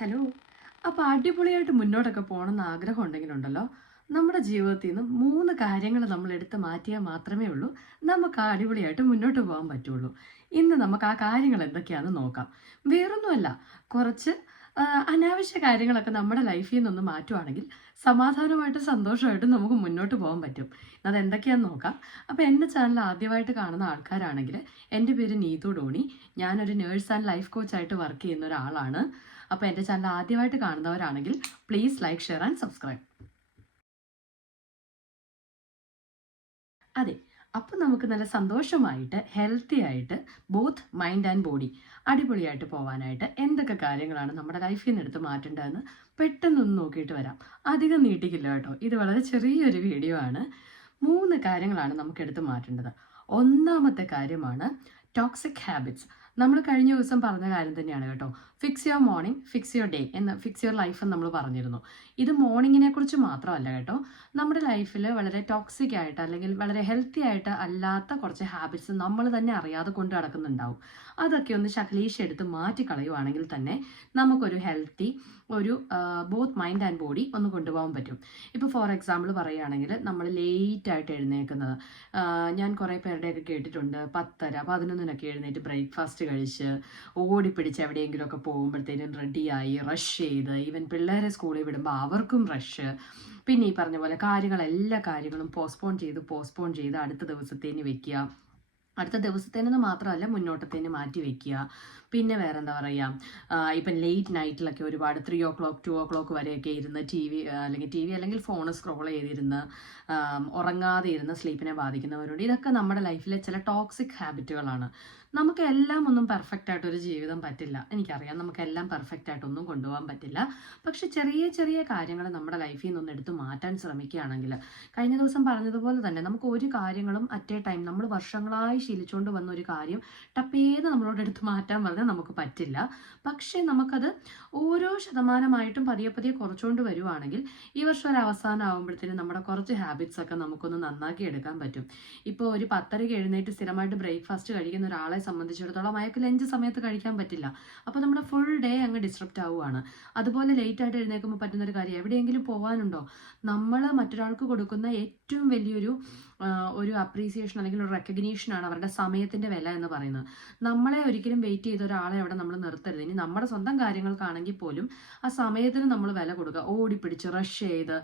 Hello. അപ്പോൾ അടിപൊളിയായിട്ട് മുന്നോട്ടൊക്കെ പോകണമെന്ന് ആഗ്രഹം ഉണ്ടെങ്കിലുണ്ടല്ലോ, നമ്മുടെ ജീവിതത്തിൽ നിന്ന് 3 കാര്യങ്ങൾ നമ്മൾ എടുത്ത് മാറ്റിയാൽ മാത്രമേ ഉള്ളൂ നമുക്ക് ആ അടിപൊളിയായിട്ട് മുന്നോട്ട് പോകാൻ പറ്റുള്ളൂ. ഇന്ന് നമുക്ക് ആ കാര്യങ്ങൾ എന്തൊക്കെയാണെന്ന് നോക്കാം. വേറൊന്നുമല്ല, കുറച്ച് അനാവശ്യ കാര്യങ്ങളൊക്കെ നമ്മുടെ ലൈഫിൽ നിന്നൊന്ന് മാറ്റുവാണെങ്കിൽ സമാധാനമായിട്ടും സന്തോഷമായിട്ടും നമുക്ക് മുന്നോട്ട് പോകാൻ പറ്റും. അതെന്തൊക്കെയാണെന്ന് നോക്കാം. അപ്പോൾ എൻ്റെ ചാനൽ ആദ്യമായിട്ട് കാണുന്ന ആൾക്കാരാണെങ്കിൽ, എൻ്റെ പേര് നീതു ഡോണി. ഞാനൊരു നേഴ്സ് ആൻഡ് ലൈഫ് കോച്ചായിട്ട് വർക്ക് ചെയ്യുന്ന ഒരാളാണ്. അപ്പോൾ എൻ്റെ ചാനൽ ആദ്യമായിട്ട് കാണുന്നവരാണെങ്കിൽ please like, share and subscribe. അതെ, അപ്പോൾ നമുക്ക് നല്ല സന്തോഷമായിട്ട് ഹെൽത്തി ആയിട്ട് ബോത്ത് മൈൻഡ് ആൻഡ് ബോഡി അടിപൊളിയായിട്ട് പോകാനായിട്ട് എന്തൊക്കെ കാര്യങ്ങളാണ് നമ്മുടെ ലൈഫിൽ നിന്ന് എടുത്ത് മാറ്റേണ്ടതെന്ന് പെട്ടെന്നൊന്ന് നോക്കിയിട്ട് വരാം. അധികം നീട്ടിക്കില്ല കേട്ടോ, ഇത് വളരെ ചെറിയൊരു വീഡിയോ ആണ്. 3 കാര്യങ്ങളാണ് നമുക്ക് എടുത്ത് മാറ്റേണ്ടത്. ഒന്നാമത്തെ കാര്യമാണ് ടോക്സിക് ഹാബിറ്റ്സ്. നമ്മൾ കഴിഞ്ഞ ദിവസം പറഞ്ഞ കാര്യം തന്നെയാണ് കേട്ടോ. Fix your morning, fix your day എന്ന്, ഫിക്സ് യുവർ ലൈഫ് എന്ന് നമ്മൾ പറഞ്ഞിരുന്നു. ഇത് മോർണിംഗിനെ കുറിച്ച് മാത്രമല്ല കേട്ടോ. നമ്മുടെ ലൈഫിൽ വളരെ ടോക്സിക് ആയിട്ട് അല്ലെങ്കിൽ വളരെ ഹെൽത്തി ആയിട്ട് അല്ലാത്ത കുറച്ച് ഹാബിറ്റ്സ് നമ്മൾ തന്നെ അറിയാതെ കൊണ്ട് നടക്കുന്നുണ്ടാവും. അതൊക്കെ ഒന്ന് ശകലീശെടുത്ത് മാറ്റിക്കളയുവാണെങ്കിൽ തന്നെ നമുക്കൊരു ഹെൽത്തി ഒരു ബോത്ത് മൈൻഡ് ആൻഡ് ബോഡി ഒന്ന് കൊണ്ടുപോകാൻ പറ്റും. ഇപ്പോൾ ഫോർ എക്സാമ്പിൾ പറയുകയാണെങ്കിൽ, നമ്മൾ ലേറ്റായിട്ട് എഴുന്നേൽക്കുന്നത്. ഞാൻ കുറേ പേരുടെയൊക്കെ കേട്ടിട്ടുണ്ട് 10:30, 11 എഴുന്നേറ്റ് ബ്രേക്ക്ഫാസ്റ്റ് കഴിച്ച് ഓടിപ്പിടിച്ച് എവിടെയെങ്കിലുമൊക്കെ പോകുമ്പോഴത്തേനും റെഡിയായി റഷ് ചെയ്ത്, ഈവൻ പിള്ളേരെ സ്കൂളിൽ വിടുമ്പോൾ അവർക്കും റഷ്. പിന്നെ ഈ പറഞ്ഞ പോലെ എല്ലാ കാര്യങ്ങളും പോസ്റ്റ്പോൺ ചെയ്ത് അടുത്ത ദിവസത്തേന് വെക്കുക. അടുത്ത ദിവസത്തേനെന്ന് മാത്രമല്ല, മുന്നോട്ടത്തേന് മാറ്റി വെക്കുക. പിന്നെ വേറെ എന്താ പറയുക, ഇപ്പം ലേറ്റ് നൈറ്റിലൊക്കെ ഒരുപാട് 3 o'clock 2 o'clock വരെയൊക്കെ ഇരുന്ന് ടി വി അല്ലെങ്കിൽ ഫോൺ സ്ക്രോൾ ചെയ്തിരുന്ന് ഉറങ്ങാതെ ഇരുന്ന് സ്ലീപ്പിനെ ബാധിക്കുന്നവരുണ്ട്. ഇതൊക്കെ നമ്മുടെ ലൈഫിലെ ചില ടോക്സിക് ഹാബിറ്റുകളാണ്. നമുക്ക് എല്ലാം ഒന്നും പെർഫെക്റ്റ് ആയിട്ടൊരു ജീവിതം പറ്റില്ല, എനിക്കറിയാം. നമുക്കെല്ലാം പെർഫെക്റ്റ് ആയിട്ടൊന്നും കൊണ്ടുപോകാൻ പറ്റില്ല. പക്ഷെ ചെറിയ ചെറിയ കാര്യങ്ങൾ നമ്മുടെ ലൈഫിൽ നിന്നൊന്ന് എടുത്ത് മാറ്റാൻ ശ്രമിക്കുകയാണെങ്കിൽ, കഴിഞ്ഞ ദിവസം പറഞ്ഞതുപോലെ തന്നെ, നമുക്ക് ഒരു കാര്യങ്ങളും അറ്റ് എ ടൈം നമ്മൾ വർഷങ്ങളായി ശീലിച്ചുകൊണ്ട് വന്ന ഒരു കാര്യം ടപ്പേത് നമ്മളോട് എടുത്ത് മാറ്റാൻ പറഞ്ഞാൽ നമുക്ക് പറ്റില്ല. പക്ഷേ നമുക്കത് ഓരോ ശതമാനമായിട്ടും പതിയെ പതിയെ കുറച്ചുകൊണ്ട് വരുവാണെങ്കിൽ ഈ വർഷം ഒരു അവസാനം ആകുമ്പോഴത്തേനും നമ്മുടെ കുറച്ച് ഹാബിറ്റ്സ് ഒക്കെ നമുക്കൊന്ന് നന്നാക്കി എടുക്കാൻ പറ്റും. ഇപ്പോൾ ഒരു 10:30 എഴുന്നേറ്റ് സ്ഥിരമായിട്ട് ബ്രേക്ക്ഫാസ്റ്റ് കഴിക്കുന്ന ഒരാളെ സംബന്ധിച്ചിടത്തോളം അയാൾക്ക് ലഞ്ച് സമയത്ത് കഴിക്കാൻ പറ്റില്ല. അപ്പോൾ നമ്മുടെ ഫുൾ ഡേ അങ്ങ് ഡിസ്ട്രപ്റ്റ് ആവുകയാണ്. അതുപോലെ ലേറ്റായിട്ട് എഴുന്നേൽക്കുമ്പോൾ പറ്റുന്നൊരു കാര്യം, എവിടെയെങ്കിലും പോകാനുണ്ടോ? നമ്മൾ മറ്റൊരാൾക്ക് കൊടുക്കുന്ന ഏറ്റവും വലിയൊരു ഒരു അപ്രീസിയേഷൻ അല്ലെങ്കിൽ ഒരു റെക്കഗ്നീഷനാണ് അവരുടെ സമയത്തിൻ്റെ വില എന്ന് പറയുന്നത്. നമ്മളെ ഒരിക്കലും വെയിറ്റ് ചെയ്ത ഒരാളെ അവിടെ നമ്മൾ നിർത്തരുത്. ഇനി നമ്മുടെ സ്വന്തം കാര്യങ്ങൾക്കാണെങ്കിൽ പോലും ആ സമയത്തിന് നമ്മൾ വില കൊടുക്കുക. ഓടിപ്പിടിച്ച് റഷ് ചെയ്ത്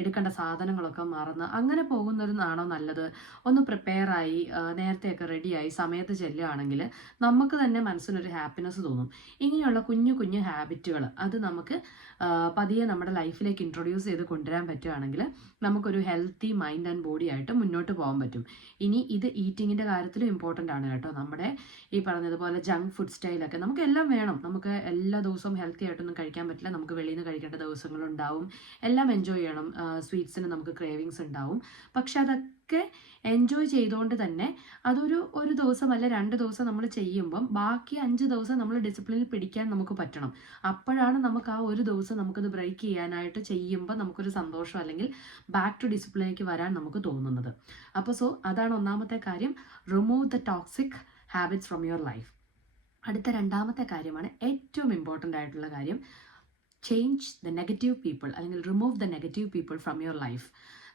എടുക്കേണ്ട സാധനങ്ങളൊക്കെ മറന്ന് അങ്ങനെ പോകുന്നൊരുന്നാണോ നല്ലത്? ഒന്ന് പ്രിപ്പയറായി നേരത്തെയൊക്കെ റെഡിയായി സമയത്ത് ചെല്ലുകയാണെങ്കിൽ നമുക്ക് തന്നെ മനസ്സിനൊരു ഹാപ്പിനെസ് തോന്നും. ഇങ്ങനെയുള്ള കുഞ്ഞു കുഞ്ഞു ഹാബിറ്റുകൾ അത് നമുക്ക് പതിയെ നമ്മുടെ ലൈഫിലേക്ക് ഇൻട്രൊഡ്യൂസ് ചെയ്ത് കൊണ്ടുവരാൻ പറ്റുകയാണെങ്കിൽ നമുക്കൊരു ഹെൽത്തി മൈൻഡ് ആൻഡ് ബോഡി ആയിട്ട് മുന്നോട്ട് പോകാൻ പറ്റും. ഇനി ഇത് ഈറ്റിങ്ങിൻ്റെ കാര്യത്തിലും ഇമ്പോർട്ടൻ്റ് ആണ് കേട്ടോ. നമ്മുടെ ഈ പറഞ്ഞതുപോലെ ജങ്ക് ഫുഡ് സ്റ്റൈലൊക്കെ നമുക്കെല്ലാം വേണം. നമുക്ക് എല്ലാ ദിവസവും ഹെൽത്തി ആയിട്ടൊന്നും കഴിക്കാൻ പറ്റില്ല. നമുക്ക് വെളിയിൽ നിന്ന് കഴിക്കേണ്ട ദിവസങ്ങളുണ്ടാവും. എല്ലാം എൻജോയ് ചെയ്യണം. സ്വീറ്റ്സിന് നമുക്ക് ക്രേവിങ്സ് ഉണ്ടാവും. പക്ഷെ അതൊക്കെ എൻജോയ് ചെയ്തുകൊണ്ട് തന്നെ ഒരു ദിവസം 2 ദിവസം നമ്മൾ ചെയ്യുമ്പം ബാക്കി 5 ദിവസം നമ്മൾ ഡിസിപ്ലിനിൽ പിടിക്കാൻ നമുക്ക് പറ്റണം. അപ്പോഴാണ് നമുക്ക് ആ ഒരു ദിവസം നമുക്കത് ബ്രേക്ക് ചെയ്യാനായിട്ട് ചെയ്യുമ്പോൾ നമുക്കൊരു സന്തോഷം അല്ലെങ്കിൽ ബാക്ക് ടു ഡിസിപ്ലിനിലേക്ക് വരാൻ നമുക്ക് തോന്നുന്നത്. അപ്പോൾ അതാണ് ഒന്നാമത്തെ കാര്യം, remove the toxic habits from your life. അടുത്ത രണ്ടാമത്തെ കാര്യമാണ് ഏറ്റവും ഇമ്പോർട്ടൻ്റ് ആയിട്ടുള്ള കാര്യം, ചേഞ്ച് ദ നെഗറ്റീവ് പീപ്പിൾ അല്ലെങ്കിൽ remove the negative people from your life.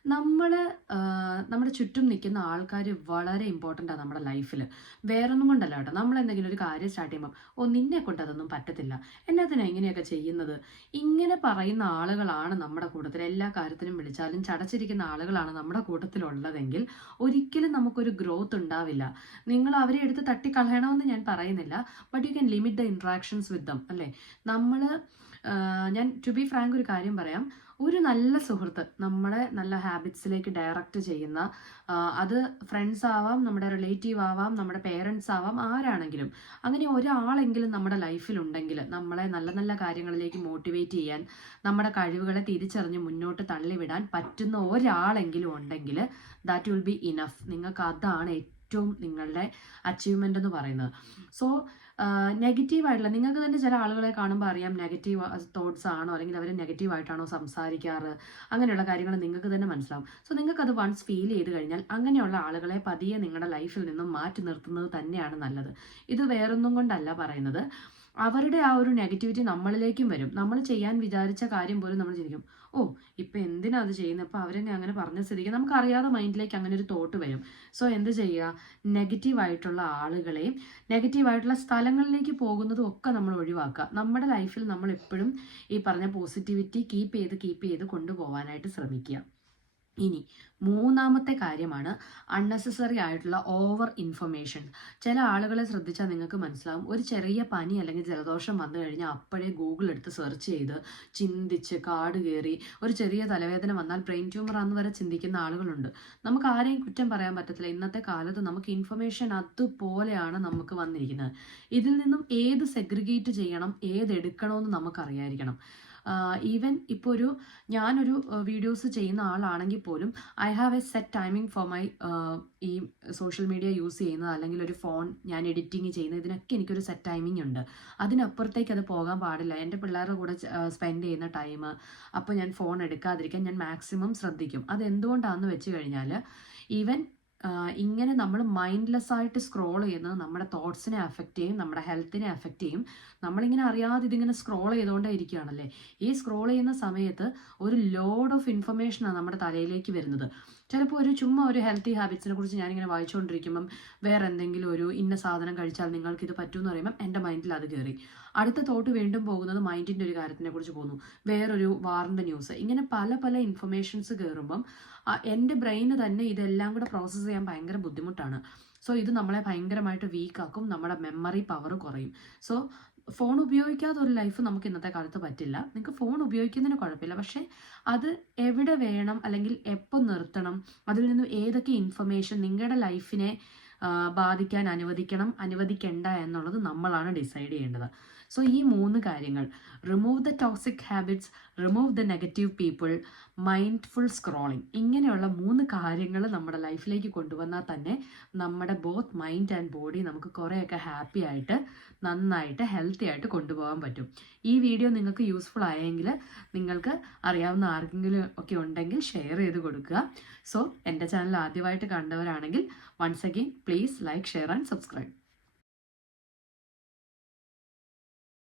നമ്മുടെ ചുറ്റും നിൽക്കുന്ന ആൾക്കാർ വളരെ ഇമ്പോർട്ടൻ്റ് ആണ് നമ്മുടെ ലൈഫിൽ. വേറൊന്നും കൊണ്ടല്ല കേട്ടോ. നമ്മൾ എന്തെങ്കിലും ഒരു കാര്യം സ്റ്റാർട്ട് ചെയ്യുമ്പം നിന്നെ കൊണ്ട് അതൊന്നും പറ്റത്തില്ല, എന്നാത്തിനാണ് ഇങ്ങനെയൊക്കെ ചെയ്യുന്നത്, ഇങ്ങനെ പറയുന്ന ആളുകളാണ് നമ്മുടെ കൂട്ടത്തിൽ. എല്ലാ കാര്യത്തിനും വിളിച്ചാലും ചടച്ചിരിക്കുന്ന ആളുകളാണ് നമ്മുടെ കൂട്ടത്തിലുള്ളതെങ്കിൽ ഒരിക്കലും നമുക്കൊരു ഗ്രോത്ത് ഉണ്ടാവില്ല. നിങ്ങൾ അവരെ എടുത്ത് തട്ടിക്കളയണമെന്ന് ഞാൻ പറയുന്നില്ല, but you can limit the interactions with them. അല്ലേ, ഞാൻ ടു ബി ഫ്രാങ്ക് ഒരു കാര്യം പറയാം. ഒരു നല്ല സുഹൃത്ത് നമ്മളെ നല്ല ഹാബിറ്റ്സിലേക്ക് ഡയറക്റ്റ് ചെയ്യുന്ന, അത് ഫ്രണ്ട്സ് ആവാം, നമ്മുടെ റിലേറ്റീവ് ആവാം, നമ്മുടെ പേരൻസ് ആവാം, ആരാണെങ്കിലും അങ്ങനെ ഒരാളെങ്കിലും നമ്മുടെ ലൈഫിലുണ്ടെങ്കിൽ, നമ്മളെ നല്ല നല്ല കാര്യങ്ങളിലേക്ക് മോട്ടിവേറ്റ് ചെയ്യാൻ, നമ്മുടെ കഴിവുകളെ തിരിച്ചറിഞ്ഞ് മുന്നോട്ട് തള്ളിവിടാൻ പറ്റുന്ന ഒരാളെങ്കിലും ഉണ്ടെങ്കിൽ ദാറ്റ് വിൽ ബി ഇനഫ്. നിങ്ങൾക്ക് അതാണ് ഏറ്റവും നിങ്ങളുടെ അച്ചീവ്മെൻ്റ് എന്ന് പറയുന്നത്. സോ നെഗറ്റീവായിട്ടുള്ള, നിങ്ങൾക്ക് തന്നെ ചില ആളുകളെ കാണുമ്പോൾ അറിയാം നെഗറ്റീവ് തോട്ട്സ് ആണോ അല്ലെങ്കിൽ അവർ നെഗറ്റീവായിട്ടാണോ സംസാരിക്കാറ്, അങ്ങനെയുള്ള കാര്യങ്ങൾ നിങ്ങൾക്ക് തന്നെ മനസ്സിലാവും. സോ നിങ്ങൾക്കത് വൺസ് ഫീൽ ചെയ്ത് കഴിഞ്ഞാൽ അങ്ങനെയുള്ള ആളുകളെ പതിയെ നിങ്ങളുടെ ലൈഫിൽ നിന്നും മാറ്റി നിർത്തുന്നത് തന്നെയാണ് നല്ലത്. ഇത് വേറൊന്നും കൊണ്ടല്ല പറയുന്നത്. അവരുടെ ആ ഒരു നെഗറ്റിവിറ്റി നമ്മളിലേക്കും വരും. നമ്മൾ ചെയ്യാൻ വിചാരിച്ച കാര്യം പോലും നമ്മൾ ചിന്തിക്കും, ഓ ഇപ്പം എന്തിനാ അത് ചെയ്യുന്നത്, അപ്പോൾ അവരെന്നെ അങ്ങനെ പറഞ്ഞ സ്ഥിതിക്ക് നമുക്കറിയാതെ മൈൻഡിലേക്ക് അങ്ങനെ ഒരു തോട്ട് വരും. സോ എന്ത് ചെയ്യുക, നെഗറ്റീവായിട്ടുള്ള ആളുകളെയും നെഗറ്റീവായിട്ടുള്ള സ്ഥലങ്ങളിലേക്ക് പോകുന്നതും ഒക്കെ നമ്മൾ ഒഴിവാക്കുക. നമ്മുടെ ലൈഫിൽ നമ്മൾ എപ്പോഴും ഈ പറഞ്ഞ പോസിറ്റിവിറ്റി കീപ്പ് ചെയ്ത് കൊണ്ടുപോകാനായിട്ട് ശ്രമിക്കുക. ഇനി മൂന്നാമത്തെ കാര്യമാണ് അൺനെസസറി ആയിട്ടുള്ള ഓവർ ഇൻഫർമേഷൻ. ചില ആളുകളെ ശ്രദ്ധിച്ചാൽ നിങ്ങൾക്ക് മനസ്സിലാവും, ഒരു ചെറിയ പനി അല്ലെങ്കിൽ ജലദോഷം വന്നു കഴിഞ്ഞാൽ അപ്പോഴേ ഗൂഗിൾ എടുത്ത് സെർച്ച് ചെയ്ത് ചിന്തിച്ച് കാട് കയറി, ഒരു ചെറിയ തലവേദന വന്നാൽ ബ്രെയിൻ ട്യൂമർ ആണെന്ന് വരെ ചിന്തിക്കുന്ന ആളുകളുണ്ട്. നമുക്ക് ആരെയും കുറ്റം പറയാൻ പറ്റത്തില്ല. ഇന്നത്തെ കാലത്ത് നമുക്ക് ഇൻഫർമേഷൻ അതുപോലെയാണ് നമുക്ക് വന്നിരിക്കുന്നത്. ഇതിൽ നിന്നും ഏത് സെഗ്രിഗേറ്റ് ചെയ്യണം, ഏത് എടുക്കണമെന്ന് നമുക്കറിയായിരിക്കണം. ഈവൻ ഇപ്പോൾ ഞാനൊരു വീഡിയോസ് ചെയ്യുന്ന ആളാണെങ്കിൽ പോലും I have A set timing for my ഈ സോഷ്യൽ മീഡിയ യൂസ് ചെയ്യുന്നത്, അല്ലെങ്കിൽ ഒരു ഫോൺ ഞാൻ എഡിറ്റിങ് ചെയ്യുന്നത്, ഇതിനൊക്കെ എനിക്കൊരു സെറ്റ് ടൈമിംഗ് ഉണ്ട്. അതിനപ്പുറത്തേക്ക് അത് പോകാൻ പാടില്ല. എൻ്റെ പിള്ളേരുടെ കൂടെ സ്പെൻഡ് ചെയ്യുന്ന ടൈം, അപ്പോൾ ഞാൻ ഫോൺ എടുക്കാതിരിക്കാൻ ഞാൻ മാക്സിമം ശ്രദ്ധിക്കും. അതെന്തുകൊണ്ടാണെന്ന് വെച്ച് കഴിഞ്ഞാൽ, ഈവൻ ഇങ്ങനെ നമ്മൾ മൈൻഡ്ലെസ് ആയിട്ട് സ്ക്രോൾ ചെയ്യുന്നത് നമ്മുടെ തോട്ട്സിനെ അഫക്റ്റ് ചെയ്യും, നമ്മുടെ ഹെൽത്തിനെ അഫക്റ്റ് ചെയ്യും. നമ്മളിങ്ങനെ അറിയാതെ ഇതിങ്ങനെ സ്ക്രോൾ ചെയ്തുകൊണ്ടേ ഇരിക്കുകയാണല്ലേ. ഈ സ്ക്രോൾ ചെയ്യുന്ന സമയത്ത് ഒരു ലോഡ് ഓഫ് ഇൻഫർമേഷനാണ് നമ്മുടെ തലയിലേക്ക് വരുന്നത്. ചിലപ്പോൾ ചുമ്മാ ഒരു ഹെൽത്തി ഹാബിറ്റ്സിനെ കുറിച്ച് ഞാനിങ്ങനെ വായിച്ചുകൊണ്ടിരിക്കുമ്പം വേറെ എന്തെങ്കിലും ഇന്ന സാധനം കഴിച്ചാൽ നിങ്ങൾക്കിത് പറ്റുമെന്ന് പറയുമ്പം എൻ്റെ മൈൻഡിൽ അത് കയറി. അടുത്ത തോട്ട് വീണ്ടും പോകുന്നത് മൈൻഡിൻ്റെ ഒരു കാര്യത്തിനെ കുറിച്ച് പോകുന്നു, വേറൊരു വാറിൻ്റെ ന്യൂസ്. ഇങ്ങനെ പല പല ഇൻഫർമേഷൻസ് കയറുമ്പം എൻ്റെ ബ്രെയിന് തന്നെ ഇതെല്ലാം കൂടെ പ്രോസസ്സ് ചെയ്യാൻ ഭയങ്കര ബുദ്ധിമുട്ടാണ്. സോ ഇത് നമ്മളെ ഭയങ്കരമായിട്ട് വീക്കാക്കും, നമ്മുടെ മെമ്മറി പവർ കുറയും. സോ ഫോൺ ഉപയോഗിക്കാത്ത ഒരു ലൈഫ് നമുക്ക് ഇന്നത്തെ കാലത്ത് പറ്റില്ല. നിങ്ങൾക്ക് ഫോൺ ഉപയോഗിക്കുന്നതിന് കുഴപ്പമില്ല, പക്ഷേ അത് എവിടെ വേണം അല്ലെങ്കിൽ എപ്പോൾ നിർത്തണം, അതിൽ നിന്നും ഏതൊക്കെ ഇൻഫർമേഷൻ നിങ്ങളുടെ ലൈഫിനെ ബാധിക്കാൻ അനുവദിക്കേണ്ട എന്നുള്ളത് നമ്മളാണ് ഡിസൈഡ് ചെയ്യേണ്ടത്. സോ ഈ 3 കാര്യങ്ങൾ, remove the toxic habits, remove the negative people, mindful scrolling, ഇങ്ങനെയുള്ള 3 കാര്യങ്ങൾ നമ്മുടെ ലൈഫിലേക്ക് കൊണ്ടുവന്നാൽ തന്നെ നമ്മുടെ ബോത്ത് മൈൻഡ് ആൻഡ് ബോഡി നമുക്ക് കുറേയൊക്കെ ഹാപ്പി ആയിട്ട് നന്നായിട്ട് ഹെൽത്തി ആയിട്ട് കൊണ്ടുപോകാൻ പറ്റും. ഈ വീഡിയോ നിങ്ങൾക്ക് യൂസ്ഫുൾ ആയെങ്കിൽ നിങ്ങൾക്ക് അറിയാവുന്ന ആർക്കെങ്കിലും ഒക്കെ ഉണ്ടെങ്കിൽ ഷെയർ ചെയ്ത് കൊടുക്കുക. സോ എൻ്റെ ചാനൽ ആദ്യമായിട്ട് കണ്ടവരാണെങ്കിൽ once again please like, share and subscribe.